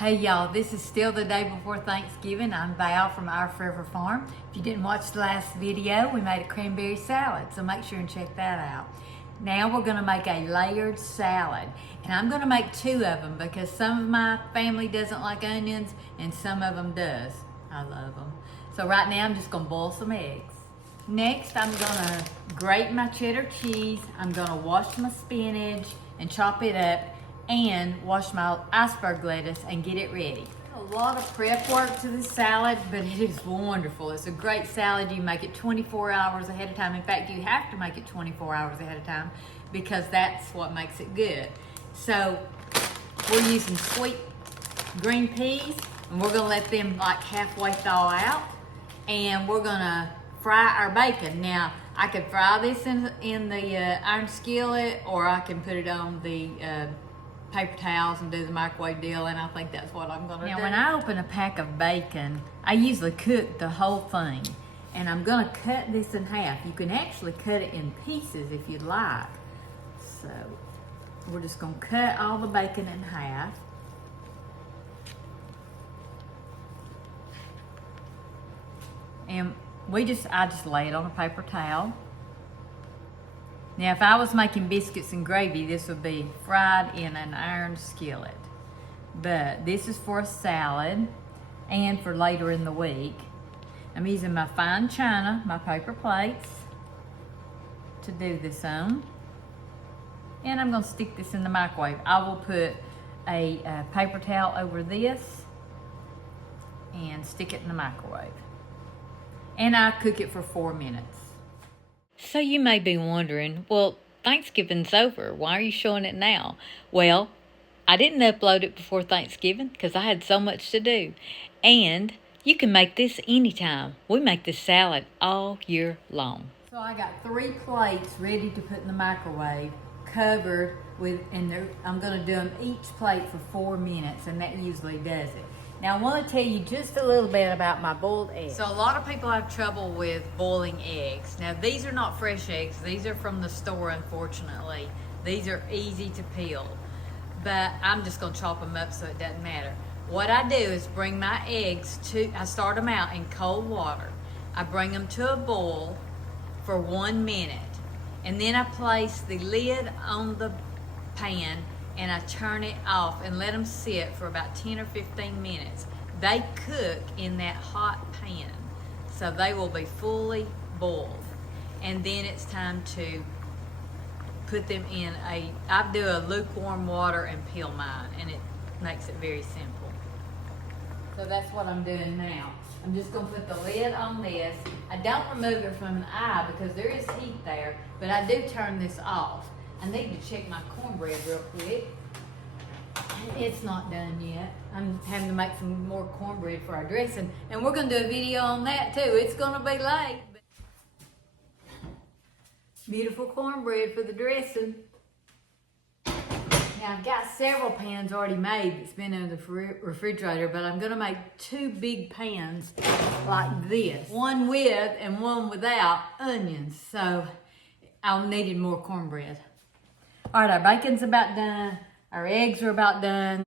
Hey y'all, this is still the day before Thanksgiving. I'm Val from Our Forever Farm. If you didn't watch the last video, we made a cranberry salad, so make sure and check that out. Now we're gonna make a layered salad. And I'm gonna make two of them because some of my family doesn't like onions and some of them does. I love them. So right now I'm just gonna boil some eggs. Next, I'm gonna grate my cheddar cheese. I'm gonna wash my spinach and chop it up and wash my iceberg lettuce and get it ready. A lot of prep work to this salad, but it is wonderful. It's a great salad. You make it 24 hours ahead of time. In fact, you have to make it 24 hours ahead of time because that's what makes it good. So we're using sweet green peas and we're gonna let them like halfway thaw out, and we're gonna fry our bacon. Now, I could fry this in the iron skillet, or I can put it on the paper towels and do the microwave deal, and I think that's what I'm gonna do. Now, when I open a pack of bacon, I usually cook the whole thing, and I'm gonna cut this in half. You can actually cut it in pieces if you'd like. So, we're just gonna cut all the bacon in half. And I just lay it on a paper towel. Now, if I was making biscuits and gravy, this would be fried in an iron skillet. But this is for a salad and for later in the week. I'm using my fine china, my paper plates, to do this on. And I'm gonna stick this in the microwave. I will put a paper towel over this and stick it in the microwave. And I cook it for 4 minutes. So you may be wondering, well, Thanksgiving's over. Why are you showing it now? Well, I didn't upload it before Thanksgiving because I had so much to do. And you can make this anytime. We make this salad all year long. So I got 3 plates ready to put in the microwave, covered with, and I'm gonna do them each plate for 4 minutes, and that usually does it. Now, I want to tell you just a little bit about my boiled eggs. So a lot of people have trouble with boiling eggs. Now, these are not fresh eggs. These are from the store, unfortunately. These are easy to peel. But I'm just going to chop them up so it doesn't matter. What I do is bring my eggs I start them out in cold water. I bring them to a boil for 1 minute. And then I place the lid on the pan and I turn it off and let them sit for about 10 or 15 minutes. They cook in that hot pan, so they will be fully boiled. And then it's time to put them in I do a lukewarm water and peel mine, and it makes it very simple. So that's what I'm doing now. I'm just gonna put the lid on this. I don't remove it from the eye because there is heat there, but I do turn this off. I need to check my cornbread real quick. It's not done yet. I'm having to make some more cornbread for our dressing, and we're gonna do a video on that too. It's gonna be late. Beautiful cornbread for the dressing. Now, I've got several pans already made that's been in the refrigerator, but I'm gonna make 2 big pans like this. One with and one without onions, so I'll need more cornbread. All right, our bacon's about done. Our eggs are about done.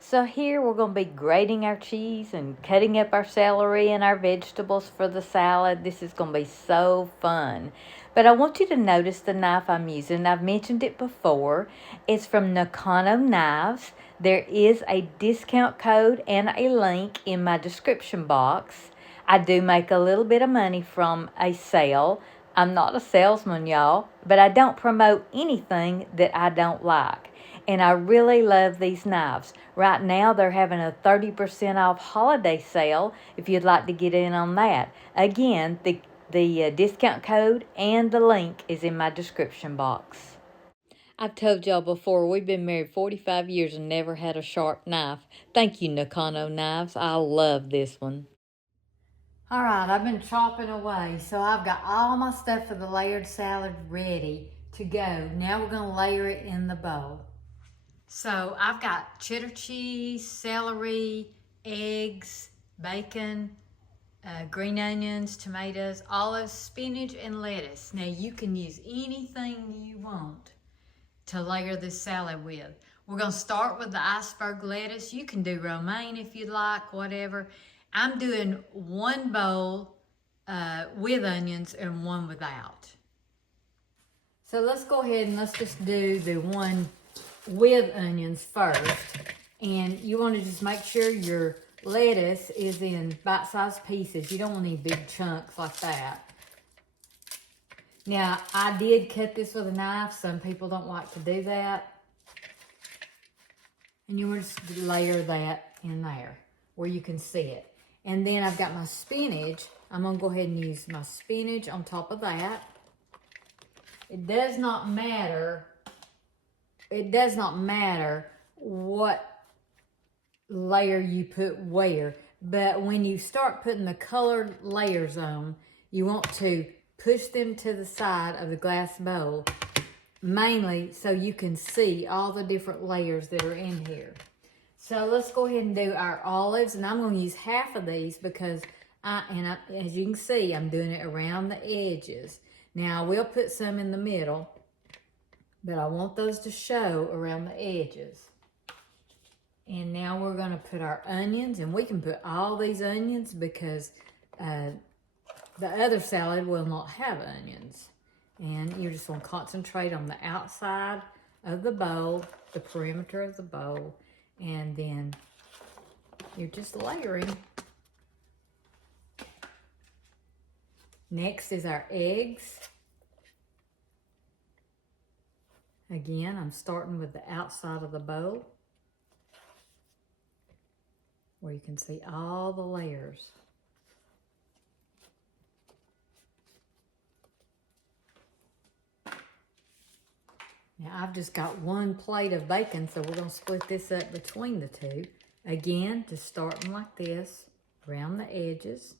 So here we're going to be grating our cheese and cutting up our celery and our vegetables for the salad. This is going to be so fun. But I want you to notice the knife I'm using. I've mentioned it before. It's from NACHOS knives. There is a discount code and a link in my description box. I do make a little bit of money from a sale. I'm not a salesman, y'all, but I don't promote anything that I don't like. And I really love these knives. Right now, they're having a 30% off holiday sale if you'd like to get in on that. Again, the discount code and the link is in my description box. I've told y'all before, we've been married 45 years and never had a sharp knife. Thank you, NACHOS knives. I love this one. All right, I've been chopping away, so I've got all my stuff for the layered salad ready to go. Now we're gonna layer it in the bowl. So I've got cheddar cheese, celery, eggs, bacon, green onions, tomatoes, olives, spinach, and lettuce. Now you can use anything you want to layer this salad with. We're gonna start with the iceberg lettuce. You can do romaine if you like, whatever. I'm doing one bowl with onions and one without. So let's go ahead and let's just do the one with onions first. And you want to just make sure your lettuce is in bite-sized pieces. You don't want any big chunks like that. Now, I did cut this with a knife. Some people don't like to do that. And you want to just layer that in there where you can see it. And then I've got my spinach. I'm going to go ahead and use my spinach on top of that. It does not matter. It does not matter what layer you put where. But when you start putting the colored layers on, you want to push them to the side of the glass bowl, mainly so you can see all the different layers that are in here. So let's go ahead and do our olives, and I'm going to use half of these because as you can see, I'm doing it around the edges. Now, I will put some in the middle, but I want those to show around the edges. And now we're going to put our onions, and we can put all these onions because the other salad will not have onions. And you're just going to concentrate on the outside of the bowl, the perimeter of the bowl, and then you're just layering. Next is our eggs. Again, I'm starting with the outside of the bowl where you can see all the layers. Now I've just got one plate of bacon, so we're going to split this up between the two. Again, just starting like this, around the edges.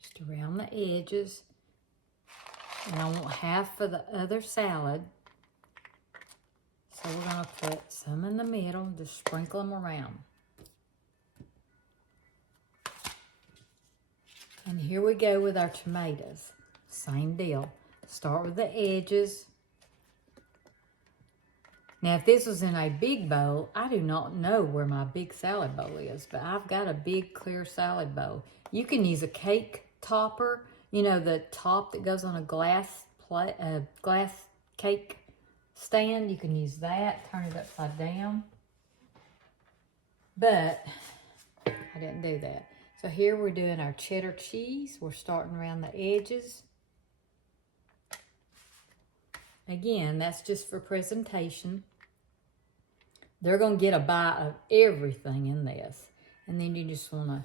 Just around the edges. And I want half for the other salad. So we're going to put some in the middle, just sprinkle them around. And here we go with our tomatoes. Same deal. Start with the edges. Now, if this was in a big bowl, I do not know where my big salad bowl is, but I've got a big clear salad bowl. You can use a cake topper, you know, the top that goes on a glass plate, glass cake stand. You can use that, turn it upside down. But I didn't do that. So here we're doing our cheddar cheese. We're starting around the edges. Again, that's just for presentation. They're going to get a bite of everything in this. And then you just want to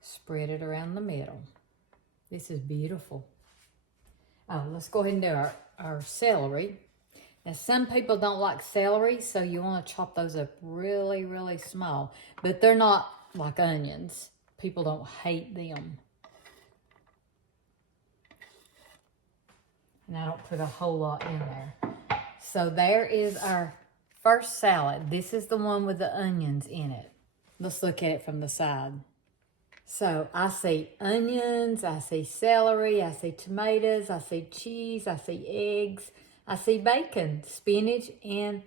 spread it around the middle. This is beautiful. Oh, let's go ahead and do our celery. Now, some people don't like celery, so you want to chop those up really, really small. But they're not like onions. People don't hate them. And I don't put a whole lot in there. So there is our first salad. This is the one with the onions in it. Let's look at it from the side. So I see onions, I see celery, I see tomatoes, I see cheese, I see eggs, I see bacon, spinach, and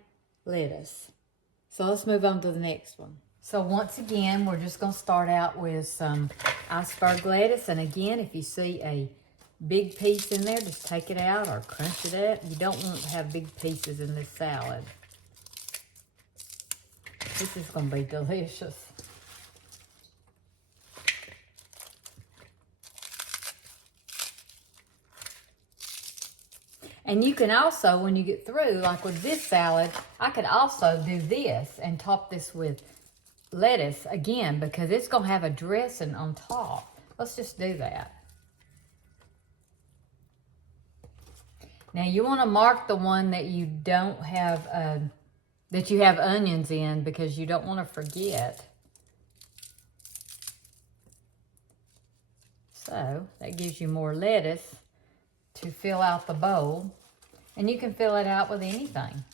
lettuce. So let's move on to the next one. So once again, we're just going to start out with some iceberg lettuce. And again, if you see a big piece in there, just take it out or crunch it up. You don't want to have big pieces in this salad. This is going to be delicious. And you can also, when you get through, like with this salad, I could also do this and top this with lettuce again because it's going to have a dressing on top. Let's just do that. Now you want to mark the one that you don't have, that you have onions in because you don't want to forget. So that gives you more lettuce to fill out the bowl. And you can fill it out with anything,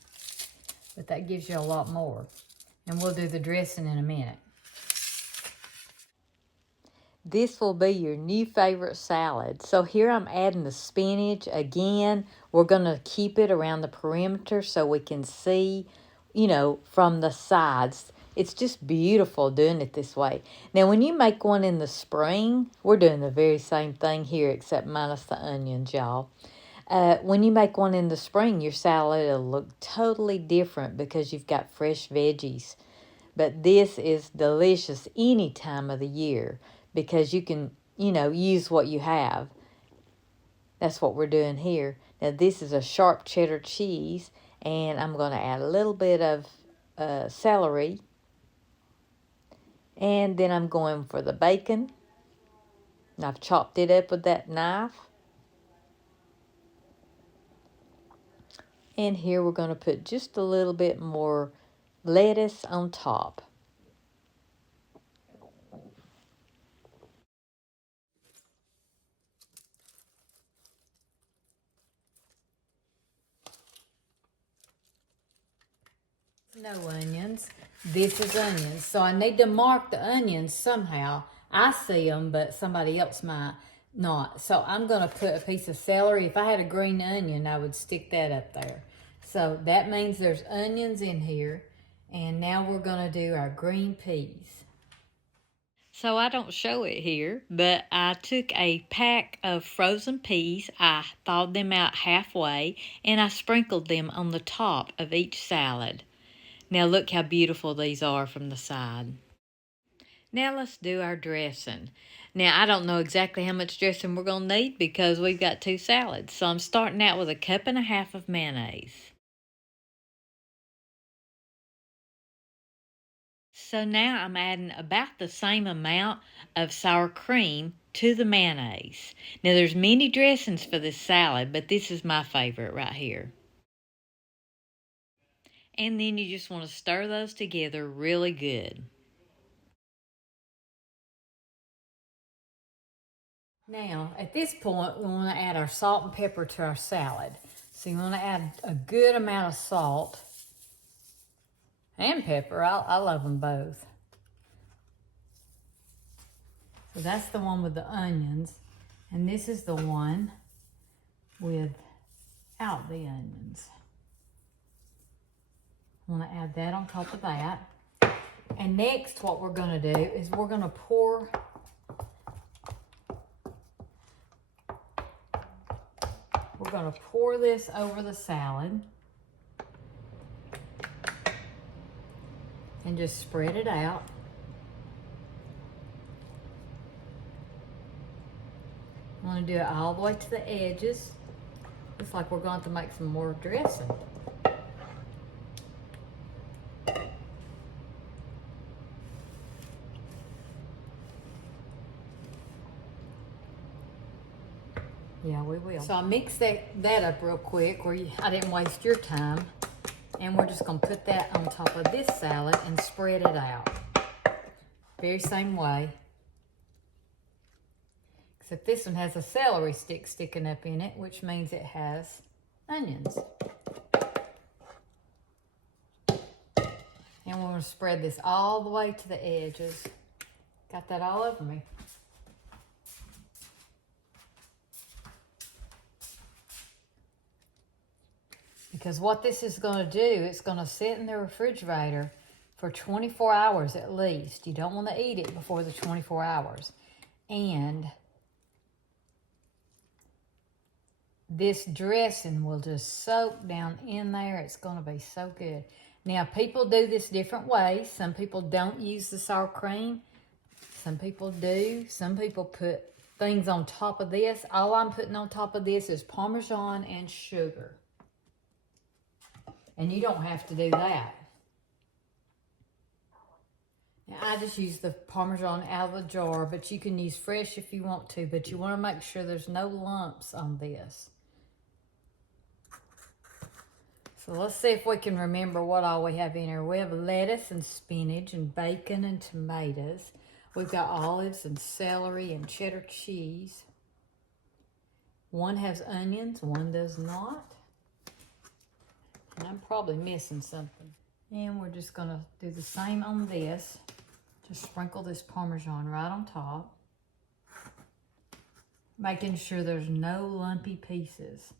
but that gives you a lot more. And we'll do the dressing in a minute. This will be your new favorite salad. So here I'm adding the spinach. Again, we're going to keep it around the perimeter so we can see, you know, from the sides. It's just beautiful doing it this way. Now, when you make one in the spring, we're doing the very same thing here except minus the onions, y'all. When you make one in the spring, your salad will look totally different because you've got fresh veggies. But this is delicious any time of the year because you can, you know, use what you have. That's what we're doing here. Now, this is a sharp cheddar cheese, and I'm going to add a little bit of celery. And then I'm going for the bacon. And I've chopped it up with that knife. And here we're going to put just a little bit more lettuce on top. No onions. This is onions. So I need to mark the onions somehow. I see them, but somebody else might not. So I'm going to put a piece of celery. If I had a green onion, I would stick that up there. So that means there's onions in here. And now we're going to do our green peas. So I don't show it here, but I took a pack of frozen peas. I thawed them out halfway, and I sprinkled them on the top of each salad. Now look how beautiful these are from the side. Now let's do our dressing. Now I don't know exactly how much dressing we're going to need because we've got 2 salads. So I'm starting out with 1.5 cups of mayonnaise. So now I'm adding about the same amount of sour cream to the mayonnaise. Now there's many dressings for this salad, but this is my favorite right here. And then you just want to stir those together really good. Now, at this point, we want to add our salt and pepper to our salad. So you want to add a good amount of salt and pepper. I love them both. So that's the one with the onions. And this is the one without the onions. I want to add that on top of that. And next, what we're going to do is we're going to pour this over the salad and just spread it out. I want to do it all the way to the edges. Looks like we're going to make some more dressing. Yeah, we will. So I mixed that up real quick where I didn't waste your time. And we're just going to put that on top of this salad and spread it out. Very same way. Except this one has a celery stick sticking up in it, which means it has onions. And we're going to spread this all the way to the edges. Got that all over me. Because what this is going to do, it's going to sit in the refrigerator for 24 hours at least. You don't want to eat it before the 24 hours. And this dressing will just soak down in there. It's going to be so good. Now, people do this different ways. Some people don't use the sour cream. Some people do. Some people put things on top of this. All I'm putting on top of this is Parmesan and sugar. And you don't have to do that. Now, I just use the Parmesan out of the jar, but you can use fresh if you want to, but you want to make sure there's no lumps on this. So let's see if we can remember what all we have in here. We have lettuce and spinach and bacon and tomatoes. We've got olives and celery and cheddar cheese. One has onions, one does not. And I'm probably missing something. And we're just going to do the same on this. Just sprinkle this Parmesan right on top. making sure there's no lumpy pieces.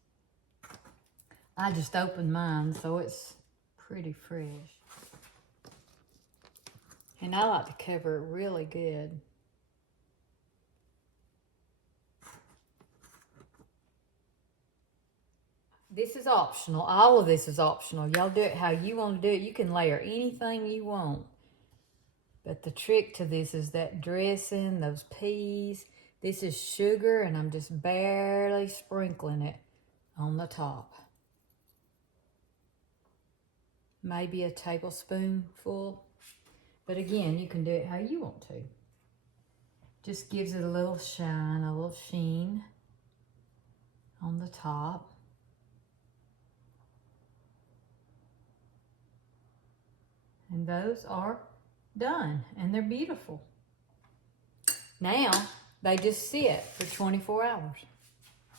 I just opened mine, so it's pretty fresh. And I like to cover it really good. This is optional. All of this is optional. Y'all do it how you want to do it. You can layer anything you want. But the trick to this is that dressing, those peas. This is sugar, and I'm just barely sprinkling it on the top. Maybe a tablespoonful. But again, you can do it how you want to. Just gives it a little shine, a little sheen on the top. And those are done, and they're beautiful. Now, they just sit for 24 hours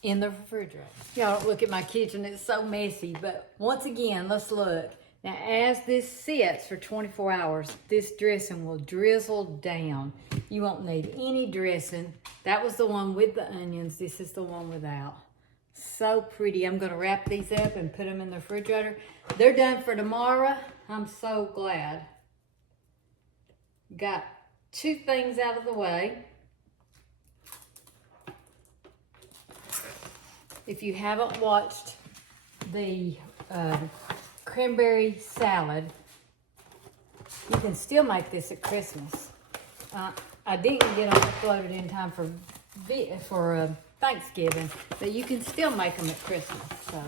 in the refrigerator. Y'all don't look at my kitchen, it's so messy, but once again, let's look. Now, as this sits for 24 hours, this dressing will drizzle down. You won't need any dressing. That was the one with the onions. This is the one without. So pretty. I'm going to wrap these up and put them in the refrigerator. They're done for tomorrow. I'm so glad. Got two things out of the way. If you haven't watched the cranberry salad, you can still make this at Christmas. I didn't get them uploaded in time for Thanksgiving, but you can still make them at Christmas. So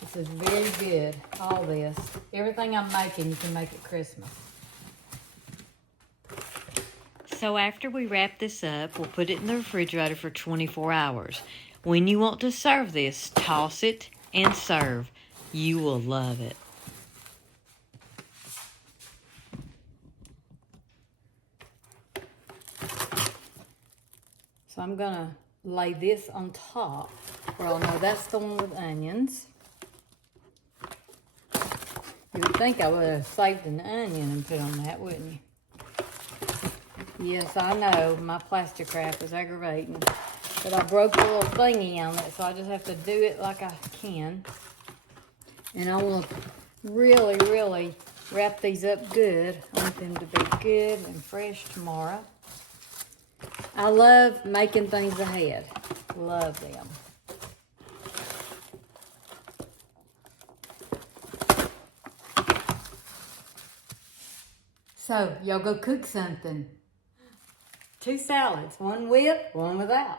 this is very good. All this, everything I'm making, you can make at Christmas. So after we wrap this up, we'll put it in the refrigerator for 24 hours. When you want to serve this, toss it and serve. You will love it. So I'm gonna lay this on top where I'll know that's the one with onions. You would think I would have saved an onion and put on that, wouldn't you? Yes, I know, my plastic wrap is aggravating. But I broke the little thingy on it, so I just have to do it like I can. And I want to really, really wrap these up good. I want them to be good and fresh tomorrow. I love making things ahead. Love them. So, y'all go cook something. 2 salads, one with, one without.